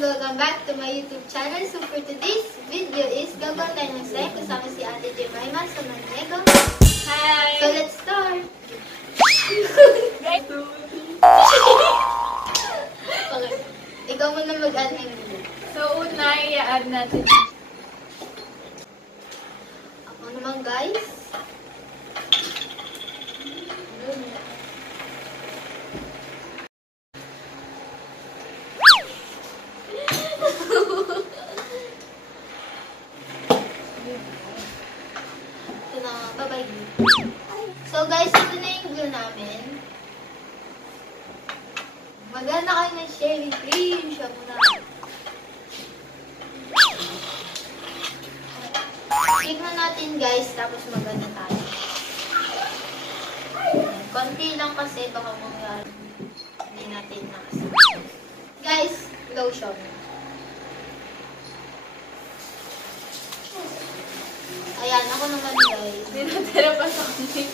and welcome back to my YouTube channel. So for today's video is gagawin tayo ng slime kasama si Ate Jemima sa Maniego. Hi! So let's start! Okay. Ikaw muna mag-add ng video. So una, i-add natin. Ako naman guys. Bye-bye. So guys, ito na yung glue namin. Maganda kayo ng cherry cream. Siya muna. Tignan natin guys, tapos maganda tayo. Konti lang kasi baka mangyari. Hindi natin nakasama. Guys, lotion. Ayan, ako naman guys. Dinatira pa sa akin.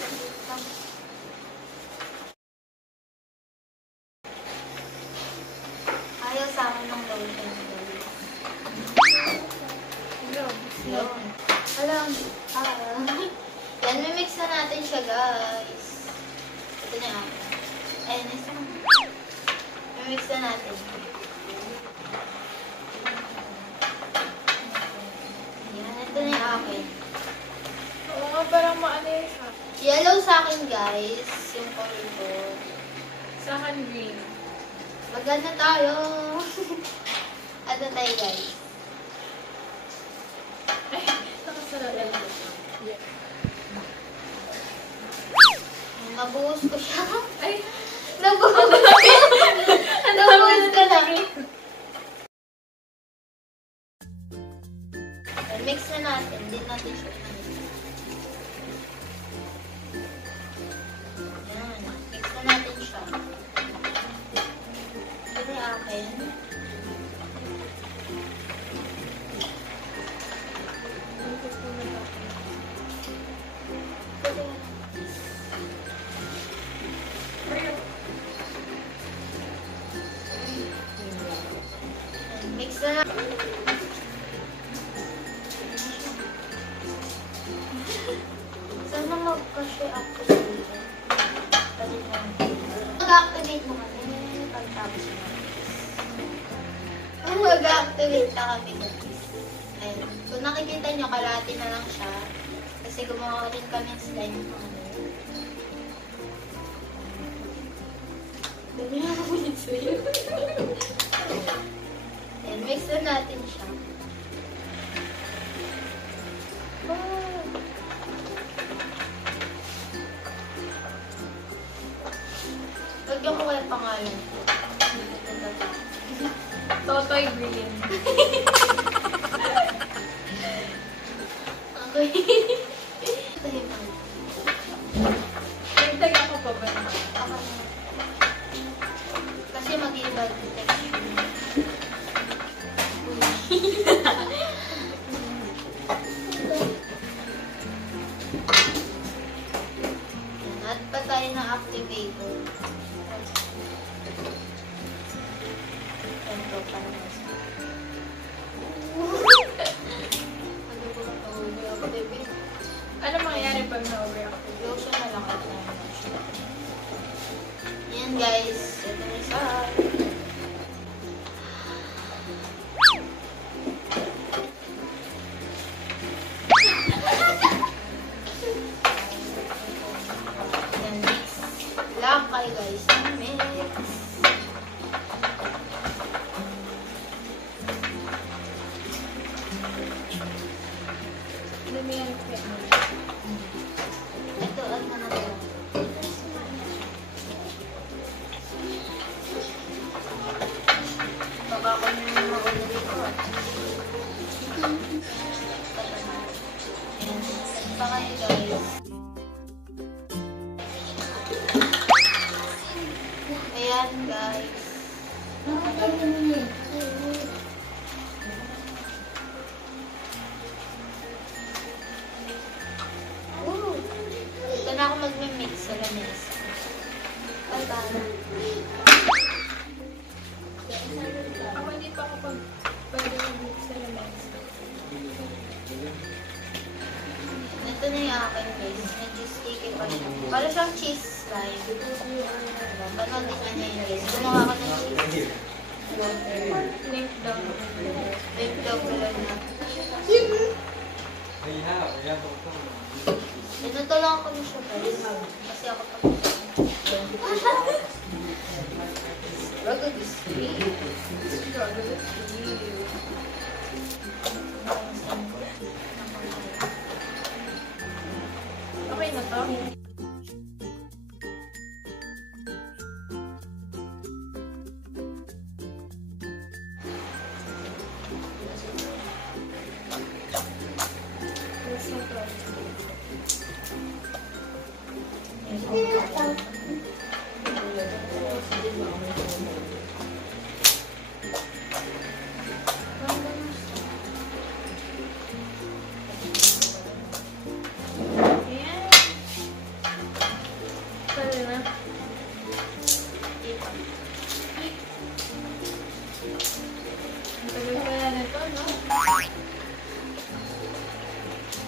Ayaw sa akin ng lotion guys. Yun. Alam. Yan, mimix na natin siya guys. Ito na yung akin. Ayan, isa. Mimix na natin. Yan, ito na yung akin. Oo nga, parang maano yun sa akin. Yellow sa akin guys. Yung color ko. Sa akin, green. Maganda tayo. Ano tayo guys? Ay, nakasara lang ito. Yeah. Nabuhos ko siya. Ay, Nabuhos ko na. Mix na natin. Hindi natin siya. Yan. Mix na natin siya. Ito na yung akin. Mix na natin. Sana mag-kasi activate. Mag-activate mo kami. Pagtapos mo. Mag-activate na kami. Ayun. So nakikita nyo, kalahati na lang siya. Kasi gumawa rin kami ng slime mo kami. Dami na ulit sa'yo. Ayun, mix na natin siya. Lagyan ko kaya pangalan ko. Totoy green. Okay. Nagtag ako pa ba? Ako na. Kasi mag-iba yung texture. At pa tayo ng activator. Ito para mas. Ano mangyayari pag na-overactive? Lotion na lang at lotion. Yan guys. Ito na sa yan, mix. Lang kayo guys. Mix. Lumiyan ko. Ito, ano na to? Baka ako na mauna dito. Ayan. Saan pa kayo guys? Ayan guys. Ito na ako mag-mix sa lamesa. Ay, tama. Ako hindi pa ako pag Para siyang cheese slime. Panoodin ka niya yun. Gumawa ka ng cheese. Link daw. Link daw pala na. Tinutulungan ko na siya guys. Kasi ako tapos. Struggle is real. Struggle is real. Okay na to?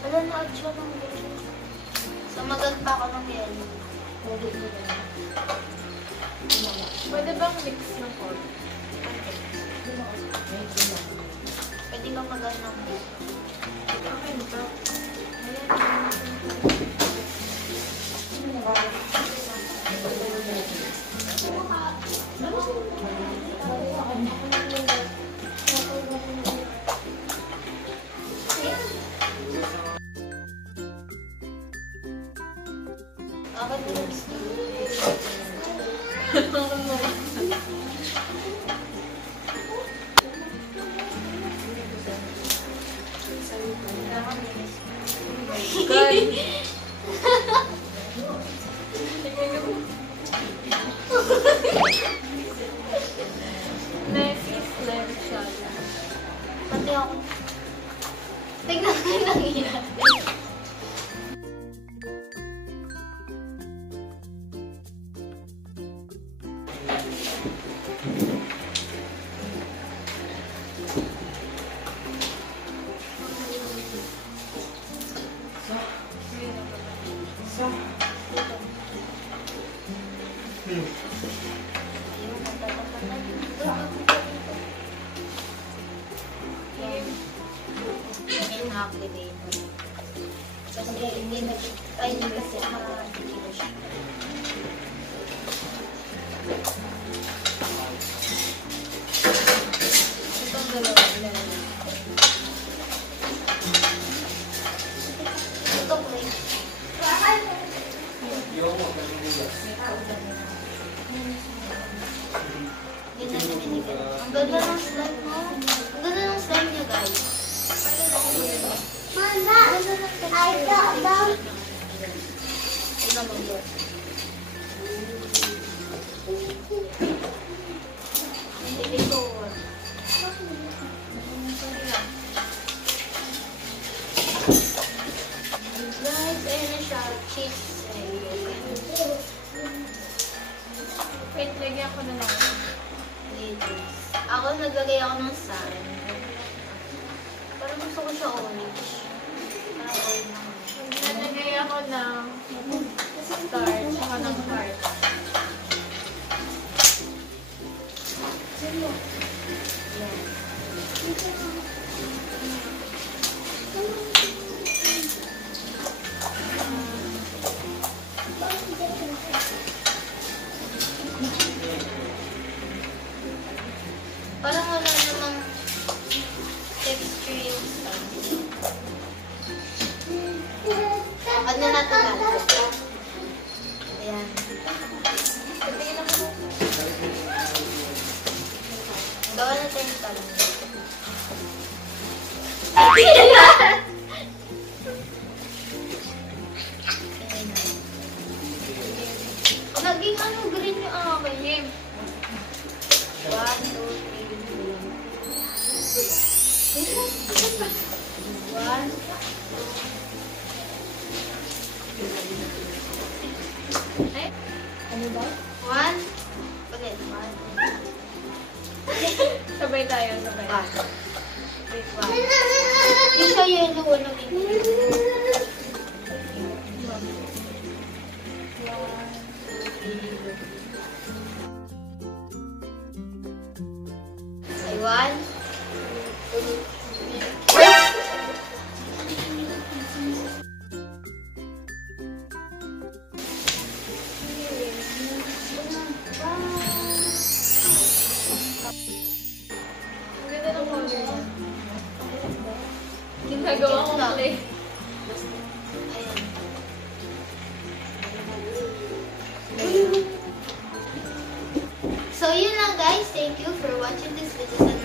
Wala na out siya ng ganyan. So, magagpa ako ng yellow. Pwede bang mix ng corn? Pwede bang mag-ano ng yellow? Okay na to. Okay, next. Good. Next is lemon shot. Pati ako. Tignan ko yung nangyayari. Activator. Kasi hindi na ay hindi kasi makakita siya. Itong dalawa lang. Ito plate. Hindi na binigyan. Ang ganda ng slime mo. Ang ganda ng slime niya guys. Mama, I got them. Tignan mo yun. Hindi ko. Guys, ayun na siya. Cheese. Wait, lagyan ko na lang. Ladies. Ako naglagay ako ng sand. Parang gusto ko siya orange. Parang orange naman. Nalagay ako ng starch saka ng heart. Parang wala namang texture yung stuff. Ano natin natin? Ayan. Gawa natin yung talong. Naging ano, green yung akin. 1, 2, 3. 1. Eh? Ano ba? 1. Ulit. 1. Sabay tayo, sabay. 1. Wait, 1. Yung sa yellow, ano yun? Say 1, Ang ganda ng color. Ginagawa kong play. So, yun lang guys. Thank you for watching this video.